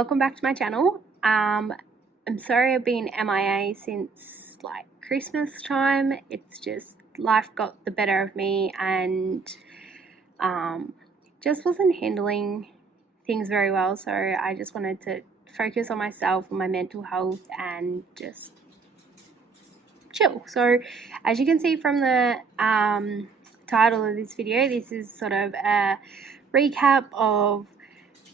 welcome back to my channel. I'm sorry I've been MIA since like Christmas time. It's just life got the better of me and just wasn't handling things very well. So I just wanted to focus on myself and my mental health and just chill. So as you can see from the title of this video, this is sort of a recap of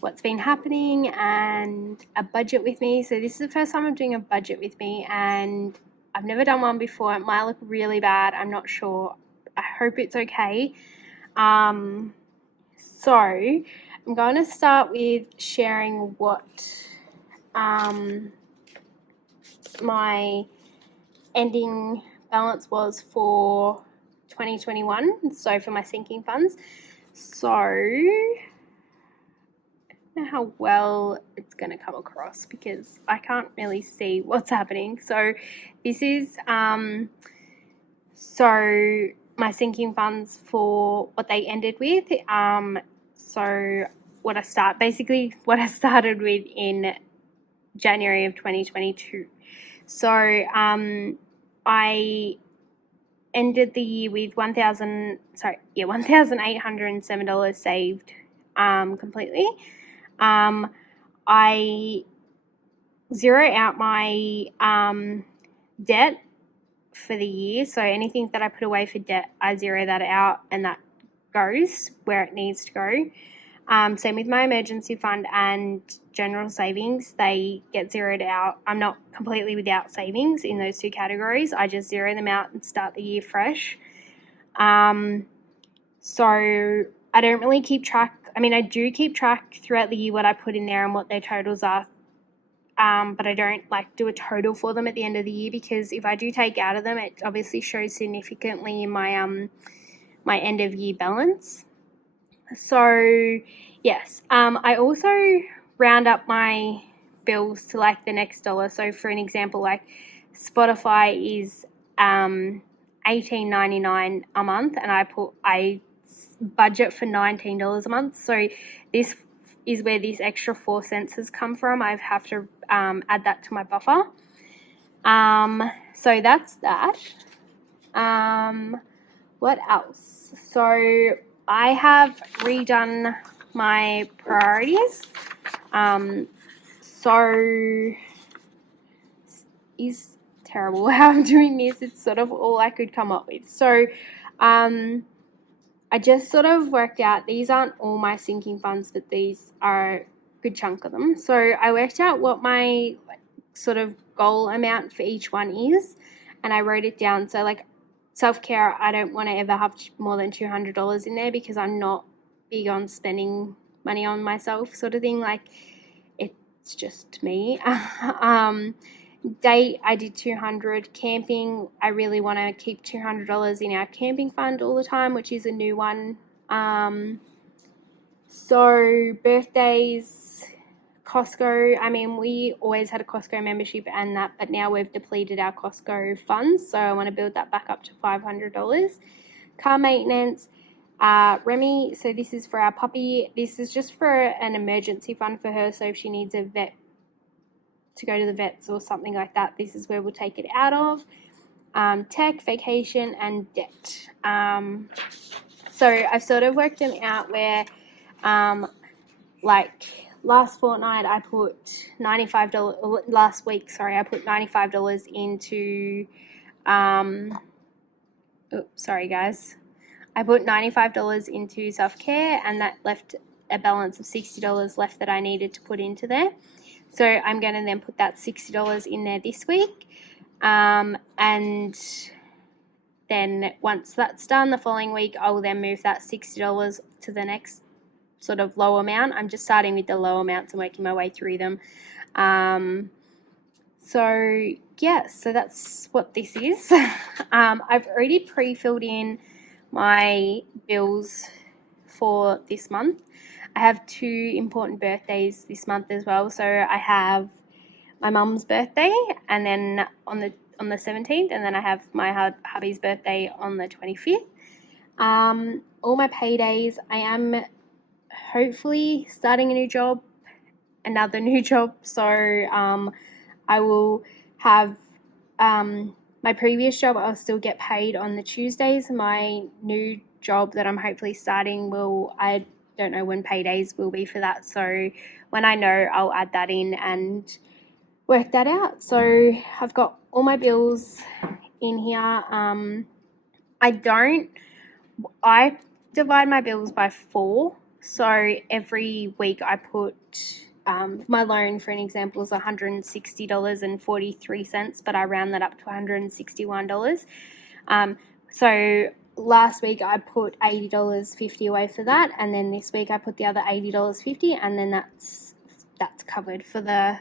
what's been happening and a budget with me. So this is the first time I'm doing a budget with me and I've never done one before. It might look really bad, I'm not sure. I hope it's okay. So I'm going to start with sharing what my ending balance was for 2021, so for my sinking funds. So I don't know how well it's going to come across because I can't really see what's happening. So this is so my sinking funds for what they ended with. So what I started with in January of 2022. So I ended the year with $1,807 saved completely. I zero out my debt for the year. So anything that I put away for debt, I zero that out and that goes where it needs to go. Same with my emergency fund and general savings, they get zeroed out. I'm not completely without savings in those two categories. I just zero them out and start the year fresh. So I don't really keep track. I mean, I do keep track throughout the year what I put in there and what their totals are. But I don't do a total for them at the end of the year because if I do take out of them, it obviously shows significantly in my my end of year balance. So yes, I also round up my bills to the next dollar. So for an example, Spotify is $18.99 a month, and I budget for $19 a month. So this is where this extra 4 cents has come from. I have to add that to my buffer. So that's that. What else? So I have redone my priorities. So is terrible how I'm doing this. It's sort of all I could come up with. So I just sort of worked out these aren't all my sinking funds, but these are a good chunk of them. So I worked out what my sort of goal amount for each one is, and I wrote it down. So self-care, I don't want to ever have more than $200 in there because I'm not big on spending money on myself sort of thing. It's just me. Date, I did $200. Camping, I really want to keep $200 in our camping fund all the time, which is a new one. So birthdays, Costco, I mean, we always had a Costco membership and that, but now we've depleted our Costco funds, so I want to build that back up to $500. Car maintenance, Remy, so this is for our puppy. This is just for an emergency fund for her, so if she needs a vet to go to the vets or something like that, this is where we'll take it out of. Tech, vacation, and debt. So I've sort of worked them out where last fortnight I put $95, last week, sorry, I put $95 into, sorry guys. I put $95 into self-care and that left a balance of $60 left that I needed to put into there. So I'm going to then put that $60 in there this week. And then once that's done, the following week, I will then move that $60 to the next sort of low amount. I'm just starting with the low amounts and working my way through them. So yeah, so that's what this is. I've already pre-filled in my bills for this month. I have 2 important birthdays this month as well. So I have my mum's birthday and then on the 17th, and then I have my hubby's birthday on the 25th. All my paydays, I am hopefully starting a new job another new job. So I will have my previous job, I'll still get paid on the Tuesdays. My new job that I'm hopefully starting I don't know when paydays will be for that. So when I know, I'll add that in and work that out. So I've got all my bills in here. I divide my bills by 4. So every week I put my loan, for an example, is $160.43, but I round that up to $161. So last week I put $80.50 away for that, and then this week I put the other $80.50, and then that's covered for the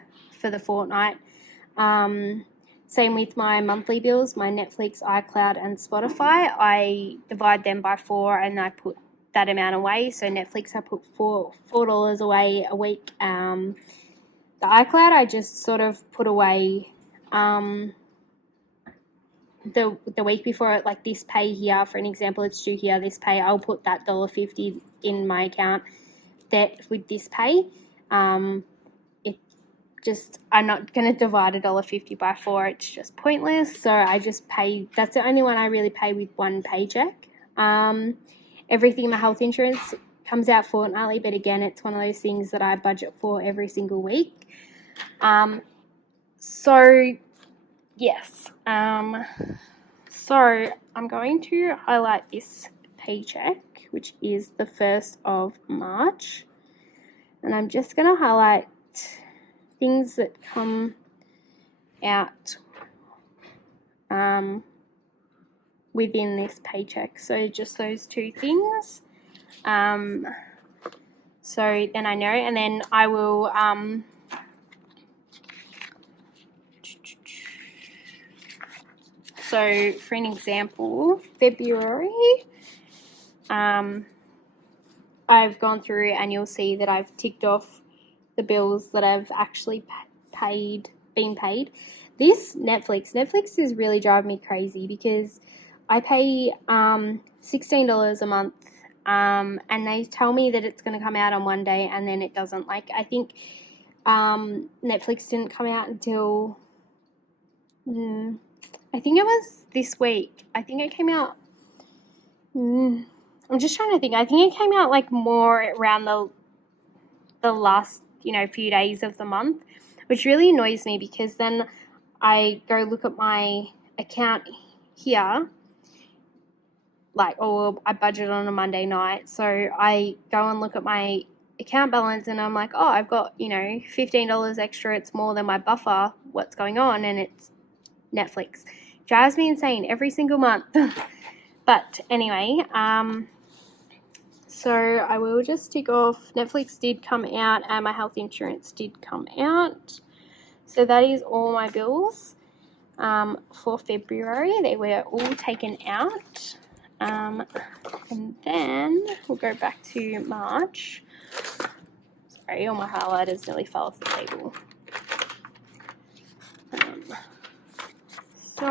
fortnight. Same with my monthly bills, my Netflix, iCloud, and Spotify. I divide them by 4 and I put that amount away. So Netflix, I put $4 away a week. The iCloud, I just sort of put away the week before it, like this pay here, for an example, it's due here, this pay, I'll put that $1.50 in my account that with this pay. I'm not going to divide $1.50 by 4. It's just pointless. So I just pay. That's the only one I really pay with one paycheck. Everything in my health insurance comes out fortnightly, but again, it's one of those things that I budget for every single week. So yes. So I'm going to highlight this paycheck, which is the 1st of March, and I'm just going to highlight things that come out within this paycheck. So just those 2 things. So then I know, and then I will so for an example, February, I've gone through and you'll see that I've ticked off the bills that I've actually been paid. This Netflix is really driving me crazy because I pay $16 a month, and they tell me that it's going to come out on one day and then it doesn't. Like, I think Netflix didn't come out until I think it was this week. I think it came out I'm just trying to think. I think it came out like more around the last few days of the month, which really annoys me because then I go look at my account here, like, I budget on a Monday night, so I go and look at my account balance and I'm like, oh, I've got $15 extra, it's more than my buffer, what's going on? And it's Netflix. Drives me insane every single month. But anyway, so I will just tick off Netflix did come out and my health insurance did come out. So that is all my bills for February. They were all taken out. And then we'll go back to March. Sorry, all my highlighters nearly fell off the table. So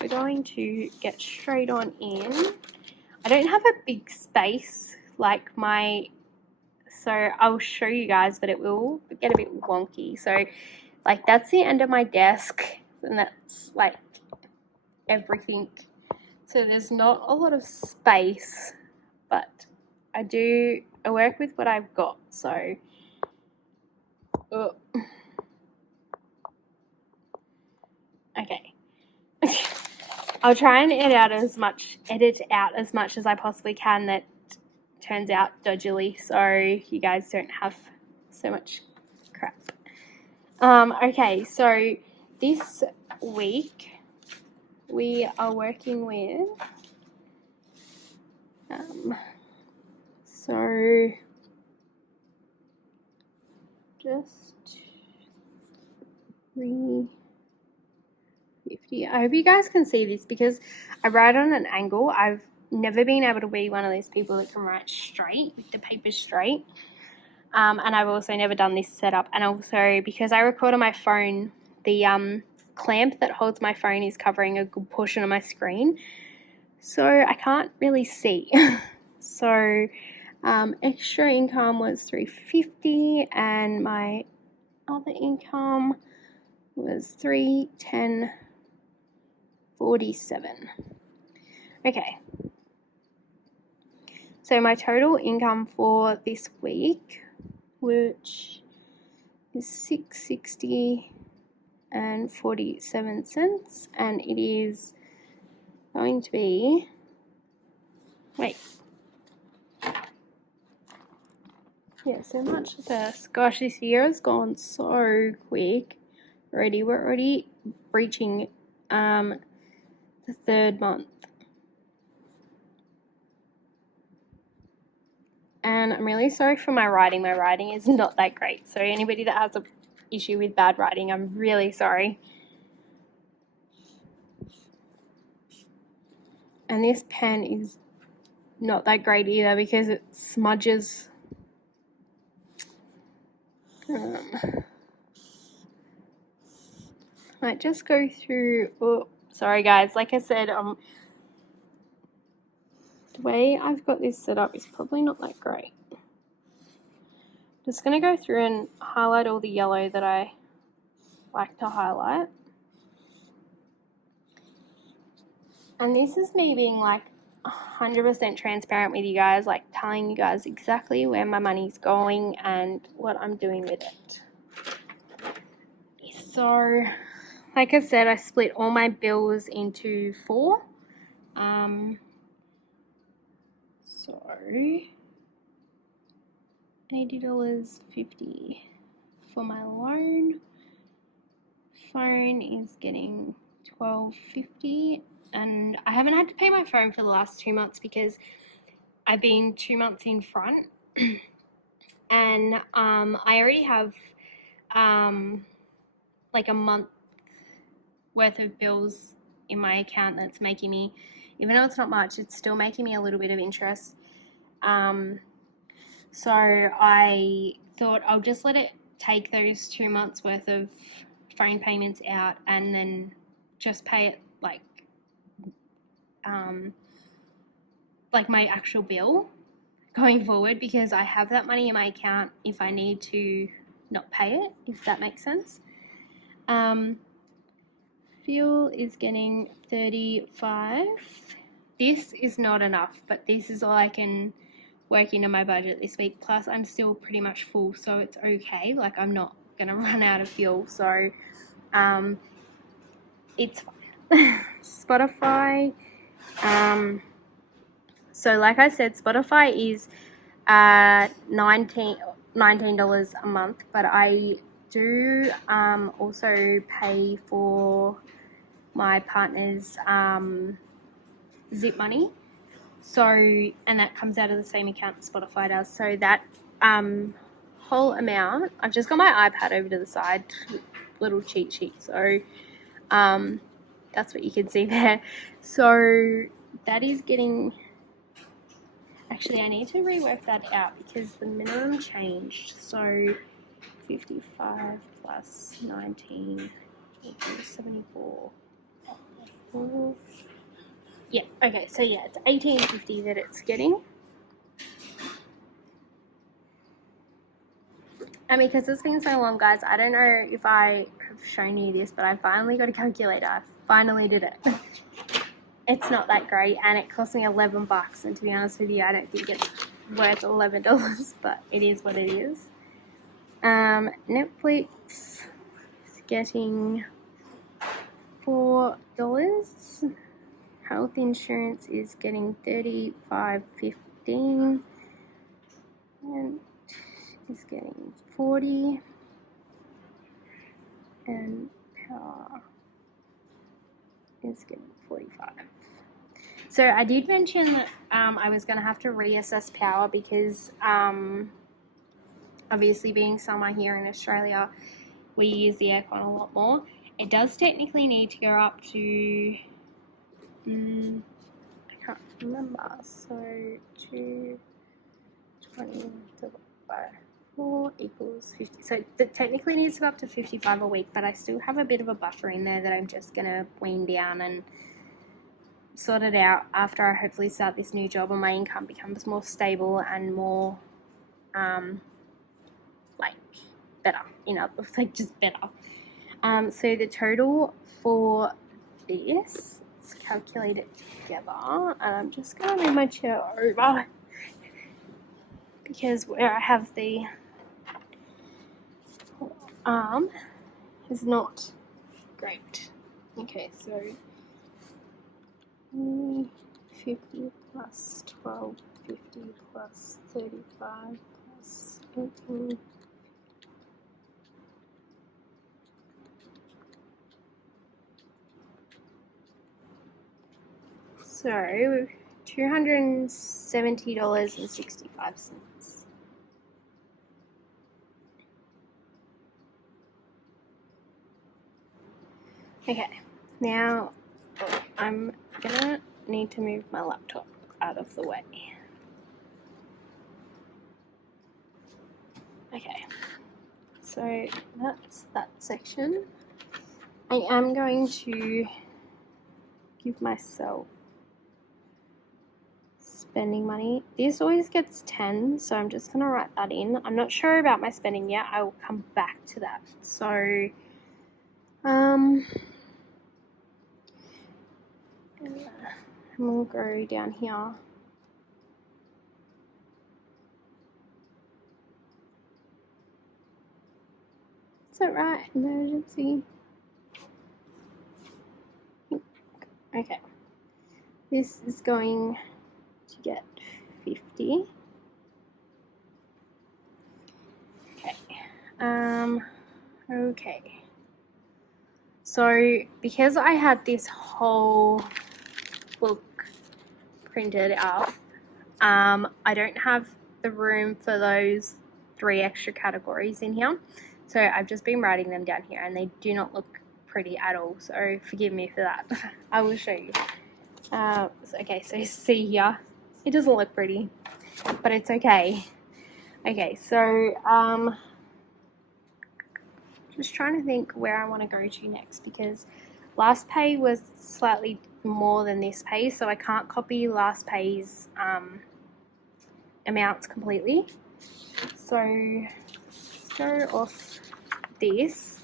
we're going to get straight on in. I don't have a big space like so I'll show you guys, but it will get a bit wonky. So like that's the end of my desk and that's like everything. So there's not a lot of space, but I work with what I've got. So okay. I'll try and edit out as much as I possibly can that turns out dodgily, so you guys don't have so much crap. Okay, so this week we are working with so just 350. I hope you guys can see this because I write on an angle. I've never been able to be one of those people that can write straight with the paper straight. And I've also never done this setup. And also because I record on my phone, the clamp that holds my phone is covering a good portion of my screen. So I can't really see. So extra income was $350 and my other income was $310.47. Okay. So my total income for this week, which is $660.47, and it is going to be, so much less. Gosh, this year has gone so quick already. We're already reaching the third month. And I'm really sorry for my writing. My writing is not that great. So anybody that has an issue with bad writing, I'm really sorry. And this pen is not that great either because it smudges. Might just go through. Oh, sorry guys. Like I said, the way I've got this set up is probably not that great. Just going to go through and highlight all the yellow that I like to highlight. And this is me being like 100% transparent with you guys, like telling you guys exactly where my money's going and what I'm doing with it. So, like I said, I split all my bills into 4. So $80.50 for my loan. Phone is getting $12.50, and I haven't had to pay my phone for the last 2 months because I've been 2 months in front, and I already have like a month worth of bills in my account that's making me, even though it's not much, it's still making me a little bit of interest. So I thought I'll just let it take those 2 months worth of phone payments out and then just pay it like my actual bill going forward, because I have that money in my account if I need to not pay it, if that makes sense. Fuel is getting $35. This is not enough, but this is all I can work into my budget this week. Plus, I'm still pretty much full, so it's okay. Like, I'm not gonna run out of fuel, so it's fine. Spotify. So like I said, Spotify is $19 a month, but I do also pay for my partner's Zip Money. So, and that comes out of the same account that Spotify does. So that whole amount, I've just got my iPad over to the side, little cheat sheet. So that's what you can see there. So that is getting, actually I need to rework that out because the minimum changed. So 55 plus 19 equals 74. Yeah, okay, so yeah, it's $18.50 that it's getting. And because it's been so long, guys, I don't know if I have shown you this, but I finally got a calculator. I finally did it. It's not that great, and it cost me $11, and to be honest with you, I don't think it's worth $11, but it is what it is. Netflix is getting $4. Health insurance is getting $35.15, and is getting $40, and power is getting $45. So I did mention that I was going to have to reassess power because obviously being summer here in Australia, we use the aircon a lot more. It does technically need to go up to, I can't remember, so 220 divided by 4 equals 50. So it technically needs to go up to 55 a week, but I still have a bit of a buffer in there that I'm just going to wean down and sort it out after I hopefully start this new job and my income becomes more stable and more better. Like just better. So the total for this, let's calculate it together. And I'm just going to move my chair over because where I have the arm is not great. Okay, so 50 plus 12, 50 plus 35 plus 18. So $270.65. Okay, now I'm gonna need to move my laptop out of the way. Okay, so that's that section. I am going to give myself spending money. This always gets 10, so I'm just going to write that in. I'm not sure about my spending yet. I will come back to that. So, I'm going to go down here. Is that right? Emergency. Okay. This is going to get 50. Okay. Okay. So because I had this whole book printed out, I don't have the room for those 3 extra categories in here. So I've just been writing them down here and they do not look pretty at all. So forgive me for that. I will show you. Okay, so see here, it doesn't look pretty, but it's okay. Okay, so just trying to think where I want to go to next, because last pay was slightly more than this pay, so I can't copy last pay's amounts completely. So let's go off this,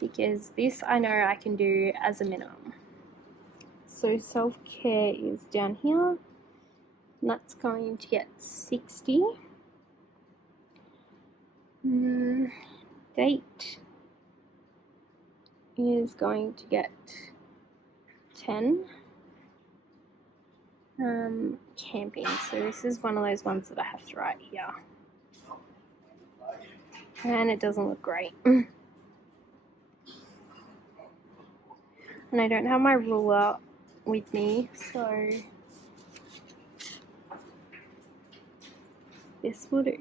because this I know I can do as a minimum. So self-care is down here, and that's going to get 60. Date is going to get 10. Camping, so this is one of those ones that I have to write here, and it doesn't look great. And I don't have my ruler with me, so this will do.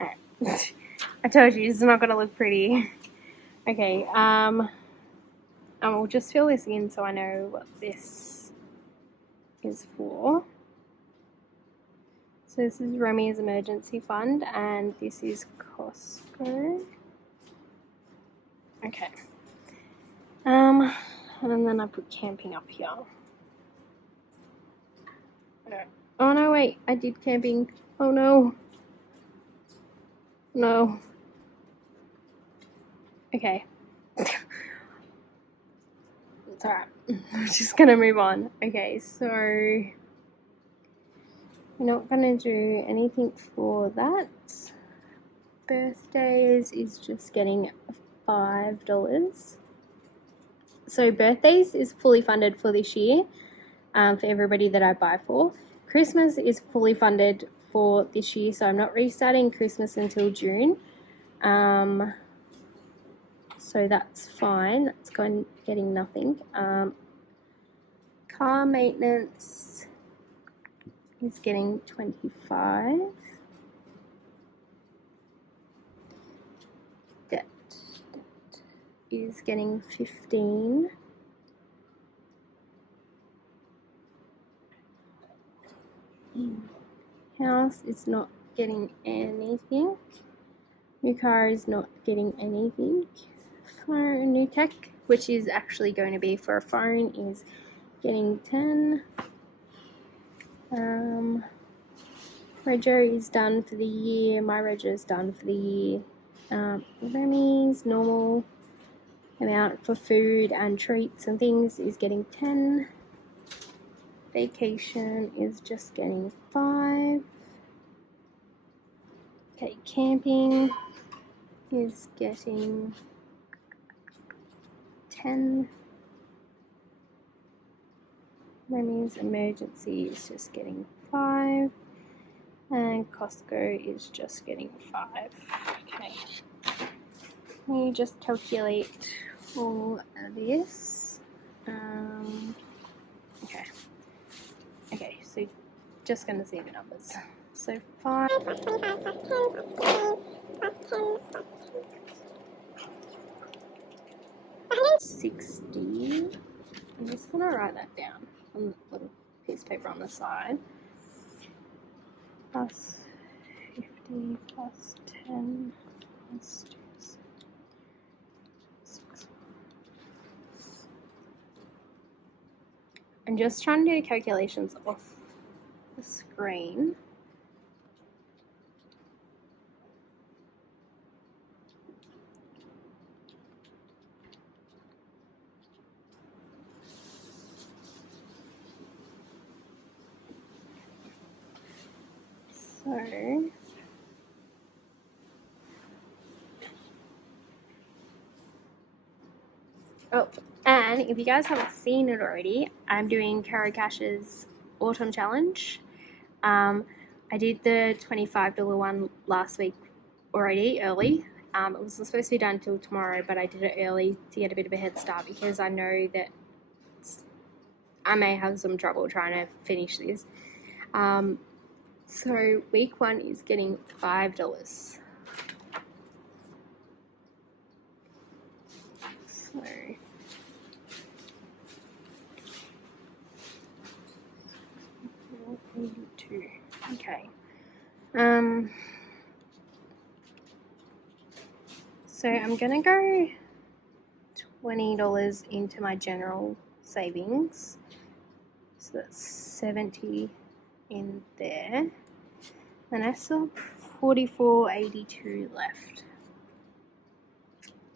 Alright. I told you this is not going to look pretty. Okay, we'll just fill this in so I know what this is for. So this is Remy's emergency fund, and this is Costco. Okay. And then I put camping up here. Oh no, wait, I did camping. Oh no. No. Okay. It's alright. I'm just gonna move on. Okay, so we're not gonna do anything for that. Birthdays is just getting $5. So birthdays is fully funded for this year, for everybody that I buy for. Christmas is fully funded for this year, so I'm not restarting Christmas until June. So that's fine. That's getting nothing. Car maintenance is getting 25. Debt is getting 15. House is not getting anything. New car is not getting anything. phone, new tech, which is actually going to be for a phone, is getting 10. Rego is done for the year. My Rego is done for the year. Remy's normal amount for food and treats and things is getting 10. Vacation is just getting 5. Okay, camping is getting 10. Remy's emergency is just getting 5. And Costco is just getting 5. Okay. Let me just calculate all of this. Okay, so just going to see the numbers. So 5 plus 25 plus 10 plus 15 plus 10 plus 10. 60. I'm just going to write that down on the little piece of paper on the side. Plus 50 plus 10 plus 2. 6. I'm just trying to do calculations off the screen. Oh, and if you guys haven't seen it already, I'm doing Caro Cash's Autumn Challenge. I did the $25 one last week already, early. It was supposed to be done until tomorrow, but I did it early to get a bit of a head start because I know that I may have some trouble trying to finish this. So week 1 is getting $5. So $82. Okay. So I'm gonna go $20 into my general savings. So that's 70 in there. And I still have $44.82 left.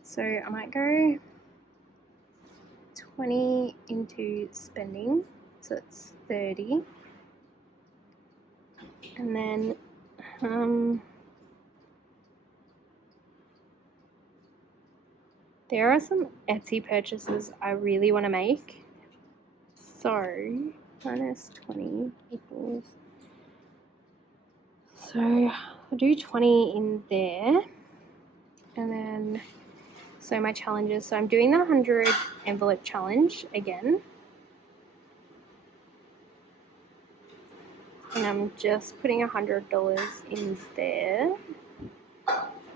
So I might go 20 into spending. So it's 30. And then there are some Etsy purchases I really want to make. So minus 20 equals. So I'll do 20 in there. And then, so my challenges. So I'm doing the 100 envelope challenge again. And I'm just putting $100 in there.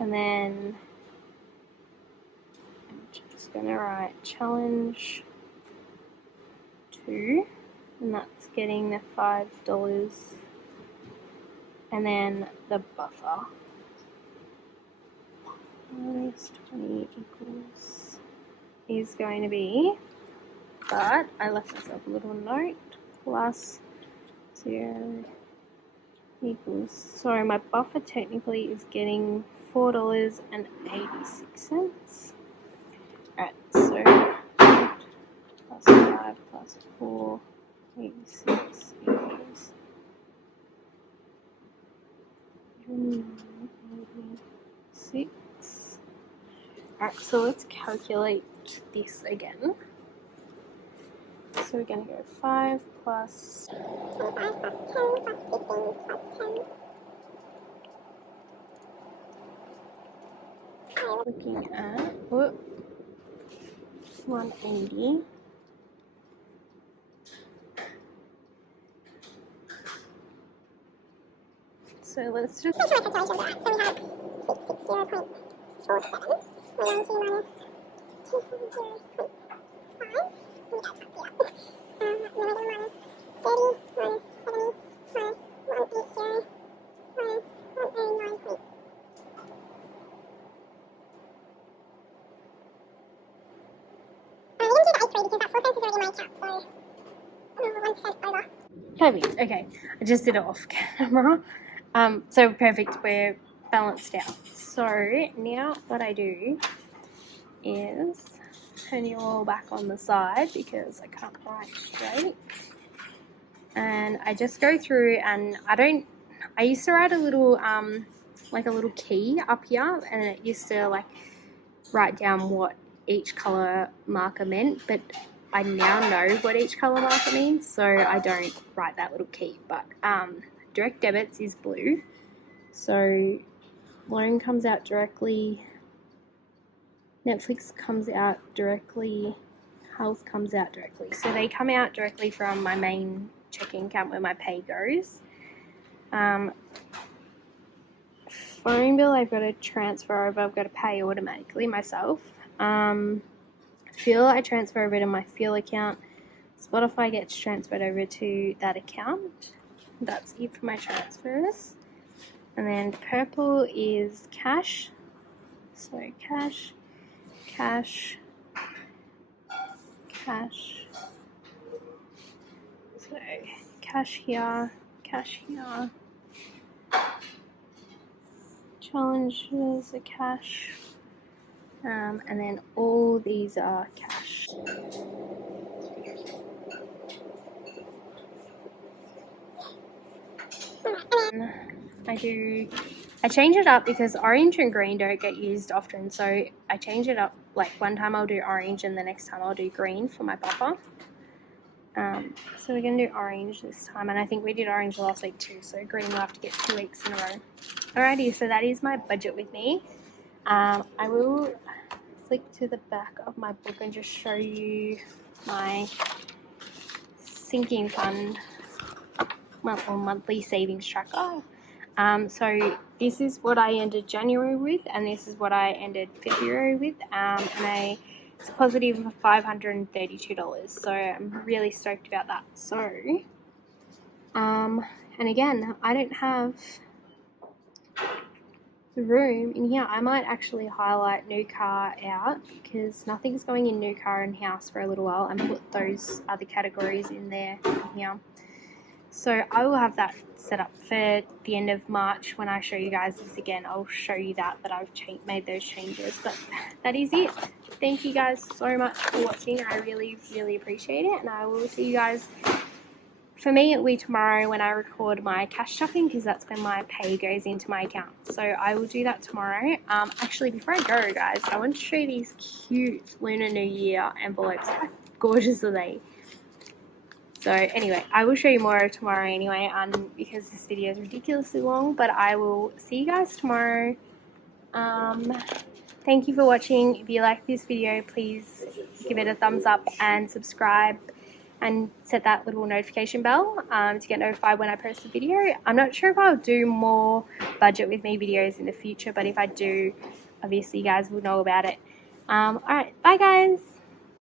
And then I'm just going to write challenge 2. And that's getting the $5. And then the buffer. Minus 20 equals is going to be, but I left myself a little note, plus 0 equals, sorry, my buffer technically is getting $4.86. Alright, so plus 5 plus 4, 86 equals 86. Alright, so let's calculate this again. So we're going to go 5 plus 25 plus 10 plus 15 plus 10. Looking at 180. So let's just my calculations are. So we have 660.47. We want to minus 270.5. We got that, yeah. Then we go minus 30, minus 70, minus 180, minus 189.8. Perfect. Okay, I just did it off camera. So perfect. We're balanced out. So now what I do is turn you all back on the side because I can't write straight. And I just go through, and I used to write a little like a little key up here, and it used to like write down what each color marker meant, but I now know what each color marker means, so I don't write that little key. But direct debits is blue, so loan comes out directly, Netflix comes out directly, health comes out directly. So they come out directly from my main checking account where my pay goes. Phone bill I've got to transfer over, I've got to pay automatically myself. Fuel I transfer over to my fuel account. Spotify gets transferred over to that account. That's it for my transfers. And then purple is cash. So cash, cash, cash. So cash here, cash here. Challenges are cash. And then all these are cash. I change it up because orange and green don't get used often, so I change it up. Like one time I'll do orange and the next time I'll do green for my buffer. So we're going to do orange this time, and I think we did orange last week too, so green will have to get 2 weeks in a row. Alrighty, so that is my budget with me. I will flick to the back of my book and just show you my sinking fund or monthly savings tracker. So this is what I ended January with, and this is what I ended February with, and it's a positive of $532, so I'm really stoked about that. So, and again, I don't have the room in here. I might actually highlight new car out because nothing's going in new car and house for a little while, and put those other categories in there in here. So I will have that set up for the end of March. When I show you guys this again, I'll show you that I've made those changes. But that is it. Thank you guys so much for watching. I really, really appreciate it. And I will see you guys, for me, it'll be tomorrow when I record my cash stuffing, because that's when my pay goes into my account. So I will do that tomorrow. Actually, before I go, guys, I want to show you these cute Lunar New Year envelopes. How gorgeous are they? So anyway, I will show you more tomorrow anyway, because this video is ridiculously long, but I will see you guys tomorrow. Thank you for watching. If you like this video, please give it a thumbs up and subscribe and set that little notification bell to get notified when I post a video. I'm not sure if I'll do more budget with me videos in the future, but if I do, obviously you guys will know about it. Alright, bye guys!